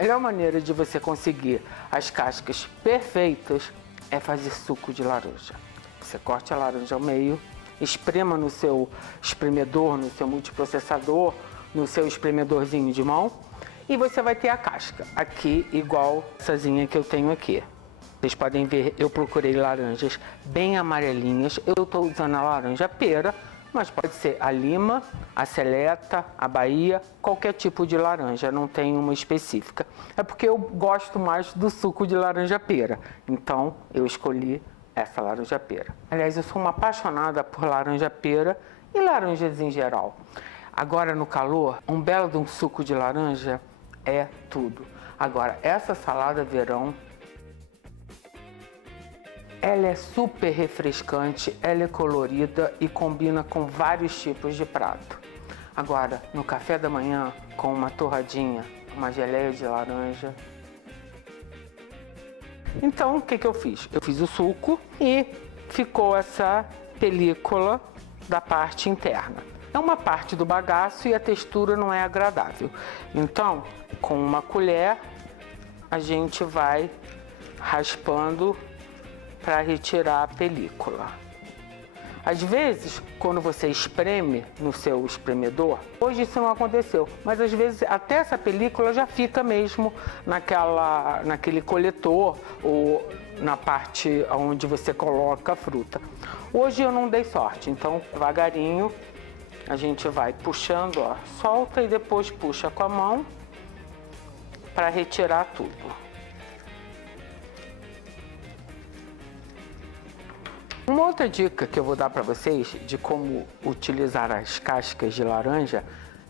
A melhor maneira de você conseguir as cascas perfeitas é fazer suco de laranja. Você corte a laranja ao meio, esprema no seu espremedor, no seu multiprocessador, no seu espremedorzinho de mão e você vai ter a casca aqui igualessazinha que eu tenho aqui. Vocês podem ver, eu procurei laranjas bem amarelinhas. Eu estou usando a laranja pera, mas pode ser a lima, a seleta, a bahia, qualquer tipo de laranja, não tem uma específica. É porque eu gosto mais do suco de laranja pera, então eu escolhi essa laranja pera. Aliás, eu sou uma apaixonada por laranja pera e laranjas em geral. Agora no calor, um belo de um suco de laranja é tudo. Agora, essa salada verão, ela é super refrescante, ela é colorida e combina com vários tipos de prato. Agora, no café da manhã, com uma torradinha, uma geleia de laranja. Então, o que eu fiz? Eu fiz o suco e ficou essa película da parte interna. É uma parte do bagaço e a textura não é agradável. Então, com uma colher, a gente vai raspando para retirar a película. Às vezes, quando você espreme no seu espremedor, hoje isso não aconteceu, mas às vezes até essa película já fica mesmo naquele coletor ou na parte onde você coloca a fruta. Hoje eu não dei sorte, então devagarinho a gente vai puxando, ó, solta e depois puxa com a mão para retirar tudo. Uma outra dica que eu vou dar para vocês de como utilizar as cascas de laranja,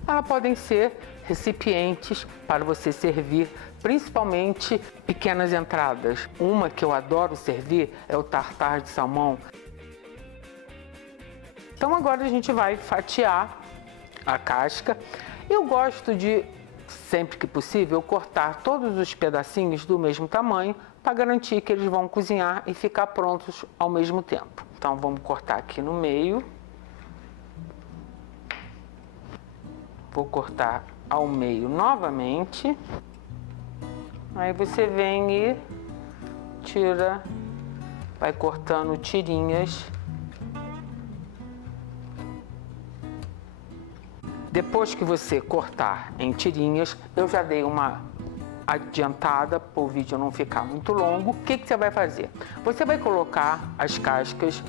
elas podem ser recipientes para você servir, principalmente pequenas entradas. Uma que eu adoro servir é o tartar de salmão. Então agora a gente vai fatiar a casca. Eu gosto de, sempre que possível, cortar todos os pedacinhos do mesmo tamanho para garantir que eles vão cozinhar e ficar prontos ao mesmo tempo. Então vamos cortar aqui no meio. Vou cortar ao meio novamente. Aí você vem e tira, vai cortando tirinhas. Depois que você cortar em tirinhas, eu já dei uma adiantada para o vídeo não ficar muito longo. O que você vai fazer? Você vai colocar as cascas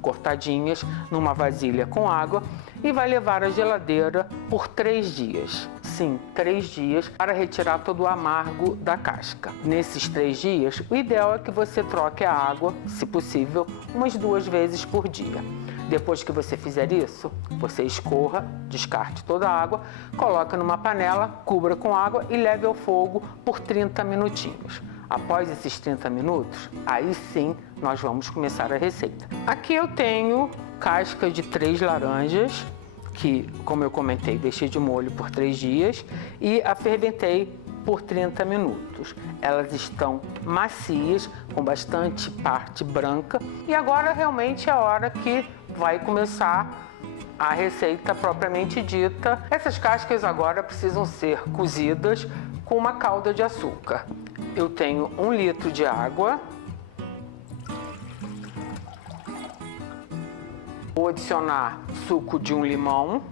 cortadinhas numa vasilha com água e vai levar à geladeira por 3 dias. Sim, 3 dias para retirar todo o amargo da casca. Nesses 3 dias, o ideal é que você troque a água, se possível, umas 2 vezes por dia. Depois que você fizer isso, você escorra, descarte toda a água, coloca numa panela, cubra com água e leve ao fogo por 30 minutinhos. Após esses 30 minutos, aí sim nós vamos começar a receita. Aqui eu tenho casca de 3 laranjas, que, como eu comentei, deixei de molho por 3 dias e a fermentei por 30 minutos. Elas estão macias, com bastante parte branca. E agora realmente é a hora que vai começar a receita propriamente dita. Essas cascas agora precisam ser cozidas com uma calda de açúcar. Eu tenho 1 litro de água. Vou adicionar suco de um limão.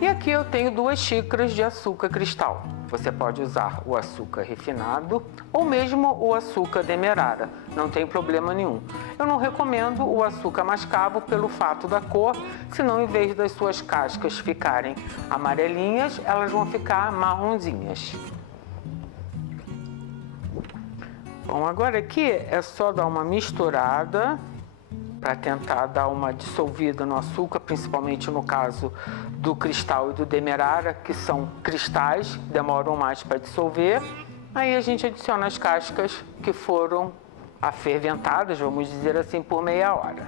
E aqui eu tenho 2 xícaras de açúcar cristal. Você pode usar o açúcar refinado ou mesmo o açúcar demerara, não tem problema nenhum. Eu não recomendo o açúcar mascavo pelo fato da cor, senão em vez das suas cascas ficarem amarelinhas, elas vão ficar marronzinhas. Bom, agora aqui é só dar uma misturada para tentar dar uma dissolvida no açúcar, principalmente no caso do cristal e do demerara, que são cristais, demoram mais para dissolver. Aí a gente adiciona as cascas que foram aferventadas, vamos dizer assim, por meia hora.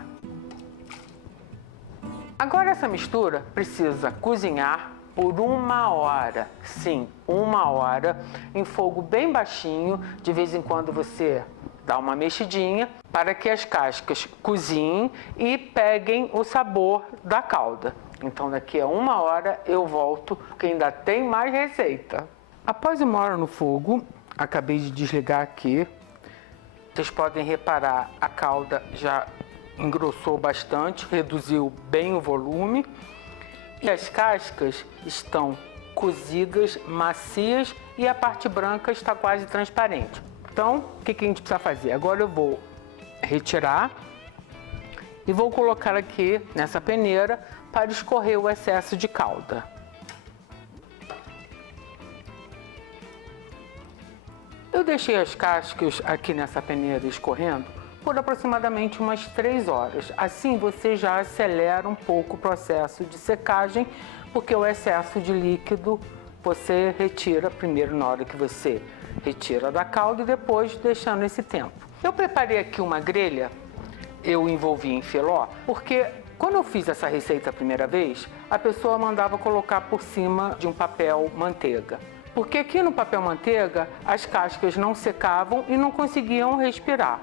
Agora essa mistura precisa cozinhar por 1 hora, sim, 1 hora, em fogo bem baixinho. De vez em quando você dá uma mexidinha para que as cascas cozinhem e peguem o sabor da calda. Então daqui a 1 hora eu volto, que ainda tem mais receita. Após 1 hora no fogo, acabei de desligar aqui. Vocês podem reparar, a calda já engrossou bastante, reduziu bem o volume. E as cascas estão cozidas, macias, e a parte branca está quase transparente. Então, o que a gente precisa fazer? Agora eu vou retirar e vou colocar aqui nessa peneira para escorrer o excesso de calda. Eu deixei as cascas aqui nessa peneira escorrendo por aproximadamente umas 3 horas. Assim você já acelera um pouco o processo de secagem, porque o excesso de líquido você retira primeiro na hora que você retira da calda e depois deixando esse tempo. Eu preparei aqui uma grelha, eu envolvi em filó, porque quando eu fiz essa receita a primeira vez, a pessoa mandava colocar por cima de um papel manteiga. Porque aqui no papel manteiga as cascas não secavam e não conseguiam respirar.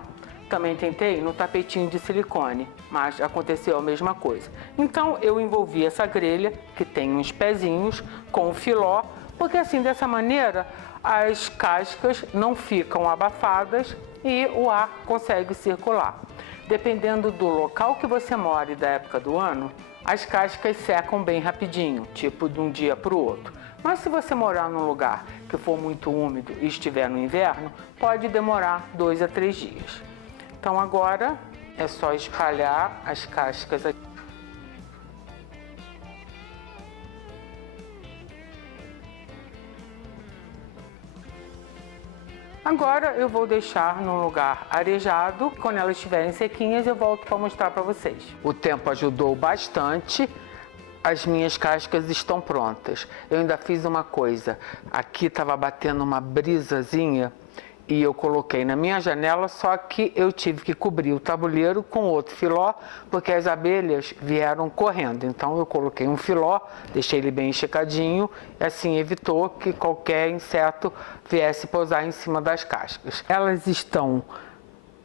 Também tentei no tapetinho de silicone, mas aconteceu a mesma coisa. Então eu envolvi essa grelha, que tem uns pezinhos, com o filó, porque assim, dessa maneira, as cascas não ficam abafadas e o ar consegue circular. Dependendo do local que você mora e da época do ano, as cascas secam bem rapidinho, tipo de um dia para o outro. Mas se você morar num lugar que for muito úmido e estiver no inverno, pode demorar 2 a 3 dias. Então agora é só espalhar as cascas aqui. Agora eu vou deixar num lugar arejado. Quando elas estiverem sequinhas, eu volto para mostrar para vocês. O tempo ajudou bastante. As minhas cascas estão prontas. Eu ainda fiz uma coisa. Aqui estava batendo uma brisazinha e eu coloquei na minha janela, só que eu tive que cobrir o tabuleiro com outro filó, porque as abelhas vieram correndo. Então eu coloquei um filó, deixei ele bem esticadinho, e assim evitou que qualquer inseto viesse pousar em cima das cascas.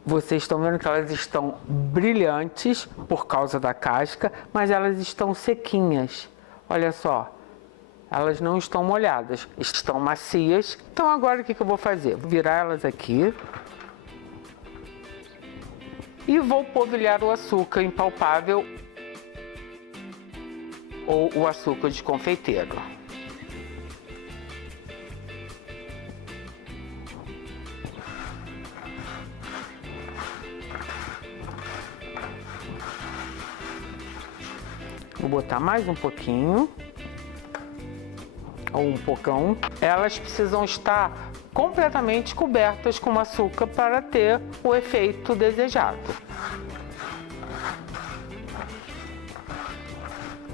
Vocês estão vendo que elas estão brilhantes por causa da casca, mas elas estão sequinhas. Olha só, elas não estão molhadas, estão macias. Então agora o que eu vou fazer? Vou virar elas aqui e vou polvilhar o açúcar impalpável ou o açúcar de confeiteiro. Vou botar mais um pouquinho, ou um pocão. Elas precisam estar completamente cobertas com açúcar para ter o efeito desejado.